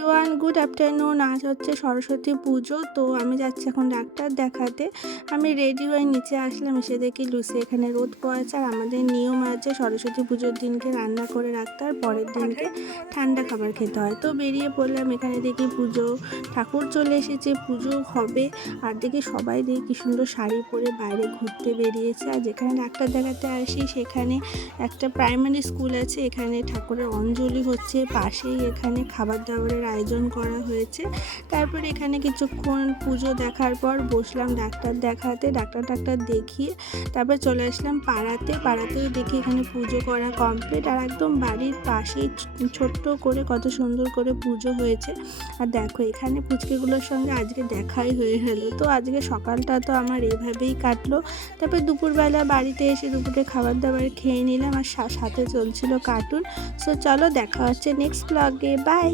Everyone, good afternoon. আজ হচ্ছে সরস্বতী পুজো, তো আমি যাচ্ছি এখন ডাক্তার দেখাতে। আমি রেডি হয়ে নিচে আসলাম, এসে দেখি লুসি এখানে রোদ পোয়াচ্ছে। আর আমাদের নিয়ম আছে সরস্বতী পুজোর দিনকে রান্না করে রাখতে, আর পরের দিনকে ঠান্ডা খাবার খেতে হয়। তো বেরিয়ে পড়লাম, এখানে দেখি পুজো ঠাকুর চলে এসেছে, পুজো হবে। আর দেখি সবাই দেখি কি সুন্দর শাড়ি পরে বাইরে ঘুরতে বেরিয়েছে। আর যেখানে ডাক্তার দেখাতে আসি সেখানে একটা প্রাইমারি স্কুল আছে, এখানে ঠাকুরের অঞ্জলি হচ্ছে, পাশেই এখানে খাবার দাবারের আয়োজন করা হয়েছে। তারপর এখানে কিছুক্ষণ পুজো দেখার পর বসলাম ডাক্তার দেখাতে, ডাক্তার দেখিয়ে তারপর চলে আসলাম পাড়াতেও দেখি এখানে পুজো করা কমপ্লিট। আর একদম বাড়ির পাশেই ছোট্ট করে কত সুন্দর করে পুজো হয়েছে। আর দেখো এখানে পুচকেগুলোর সঙ্গে আজকে দেখাই হয়ে গেল। তো আজকে সকালটা তো আমার এইভাবেই কাটলো। তারপর দুপুরবেলা বাড়িতে এসে দুপুরে খাবার দাবার খেয়ে নিলাম, আর সাথে চলছিল কার্টুন। সো চলো দেখা হচ্ছে নেক্সট ব্লগে, বাই।